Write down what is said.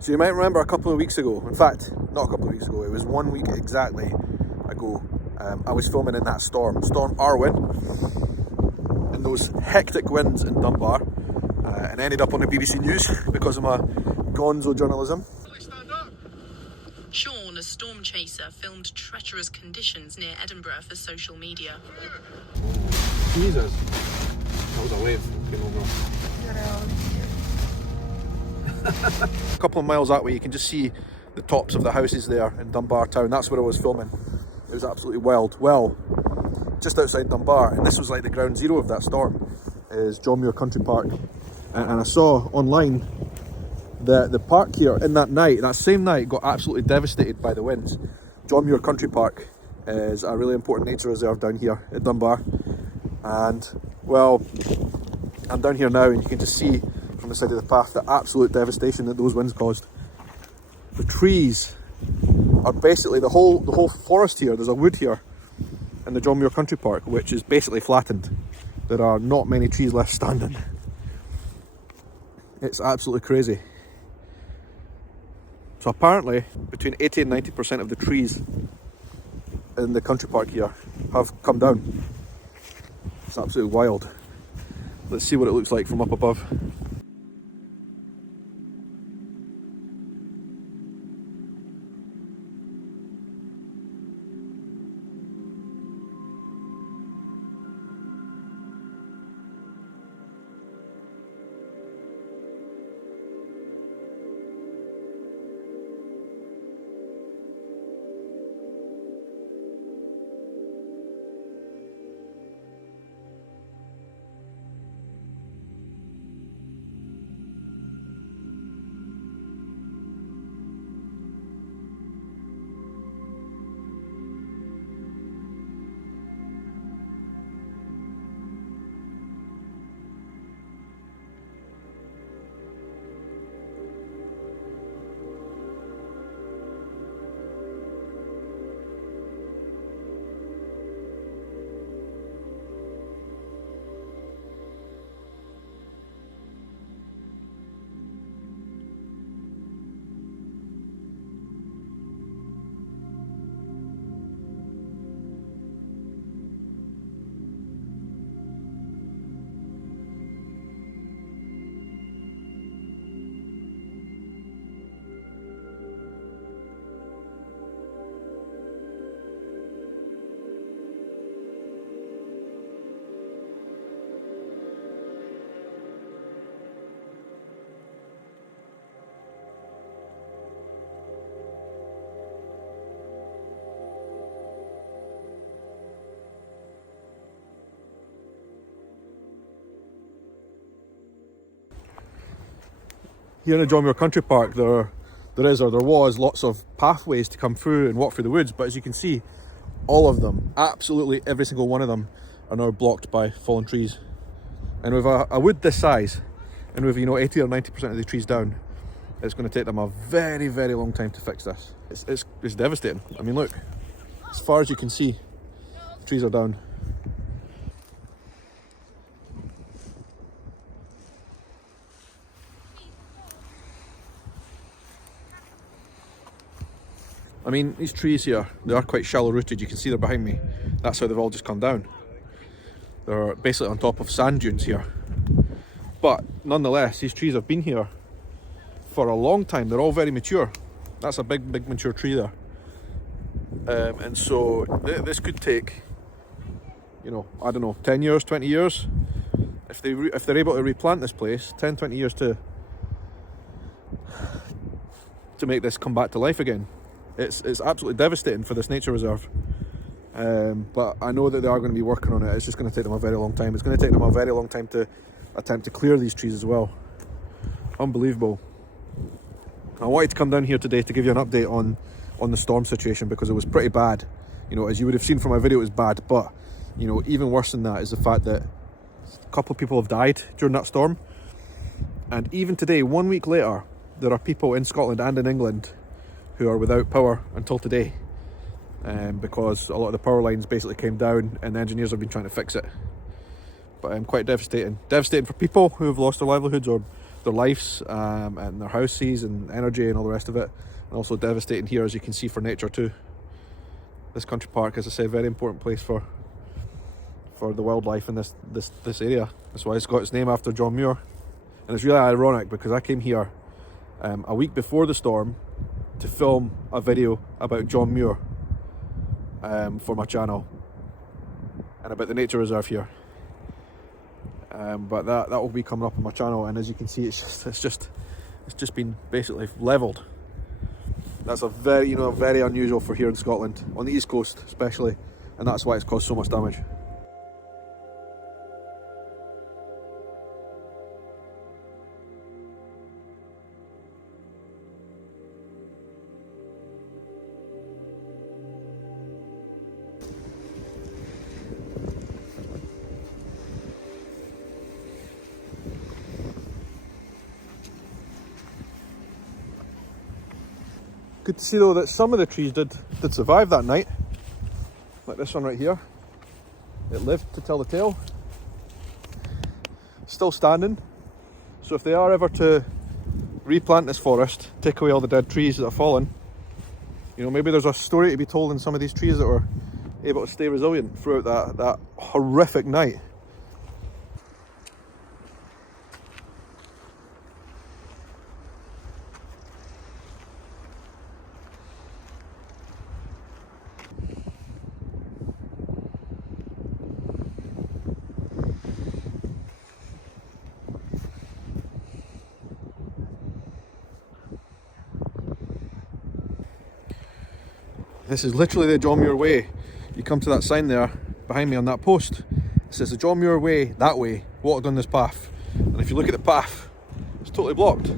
So you might remember a couple of weeks ago, in fact, not a couple of weeks ago, it was 1 week exactly ago, I was filming in that storm Arwen, and those hectic winds in Dunbar, and ended up on the BBC News because of my gonzo journalism. Sean, a storm chaser, filmed treacherous conditions near Edinburgh for social media. Jesus, that was a wave came over. A couple of miles that way you can just see the tops of the houses there in Dunbar town. That's where I was filming. It was absolutely wild. Well, just outside Dunbar, and this was like the ground zero of that storm, is John Muir Country Park. And I saw online that the park here in that same night got absolutely devastated by the winds. John Muir Country Park is a really important nature reserve down here at Dunbar, and well, I'm down here now and you can just see from the side of the path the absolute devastation that those winds caused. The trees are basically the whole forest here. There's a wood here in the John Muir Country Park which is basically flattened. There are not many trees left standing. It's absolutely crazy. So apparently between 80 and 90% of the trees in the country park here have come down. It's absolutely wild. Let's see what it looks like from up above. Here in the John Muir Country Park there was lots of pathways to come through and walk through the woods, but as you can see, all of them, absolutely every single one of them, are now blocked by fallen trees. And with a wood this size, and with 80 or 90% of the trees down, it's going to take them a very, very long time to fix this. It's devastating. I mean, look, as far as you can see, the trees are down. I mean, these trees here, they are quite shallow rooted. You can see they're behind me. That's how they've all just come down. They're basically on top of sand dunes here. But nonetheless, these trees have been here for a long time. They're all very mature. That's a big mature tree there. And so this could take, I don't know, 10 years, 20 years. If they're able to replant this place, 10, 20 years to make this come back to life again. It's absolutely devastating for this nature reserve. But I know that they are going to be working on it. It's just going to take them a very long time. It's going to take them a very long time to attempt to clear these trees as well. Unbelievable. I wanted to come down here today to give you an update on the storm situation because it was pretty bad. As you would have seen from my video, it was bad. But, even worse than that is the fact that a couple of people have died during that storm. And even today, 1 week later, there are people in Scotland and in England who are without power until today, because a lot of the power lines basically came down and the engineers have been trying to fix it. But quite devastating for people who have lost their livelihoods or their lives and their houses and energy and all the rest of it, and also devastating here, as you can see, for nature too. This country park, as I say, very important place for the wildlife in this area. That's why it's got its name after John Muir. And it's really ironic because I came here a week before the storm to film a video about John Muir for my channel and about the nature reserve here. But that will be coming up on my channel, and as you can see, it's just been basically leveled. That's a very very unusual for here in Scotland, on the east coast especially, and that's why it's caused so much damage. Good to see though that some of the trees did survive that night, like this one right here. It lived to tell the tale. Still standing. So if they are ever to replant this forest, take away all the dead trees that have fallen, maybe there's a story to be told in some of these trees that were able to stay resilient throughout that horrific night. This is literally the John Muir Way. You come to that sign there behind me on that post. It says the John Muir Way, that way, walk down this path. And if you look at the path, it's totally blocked.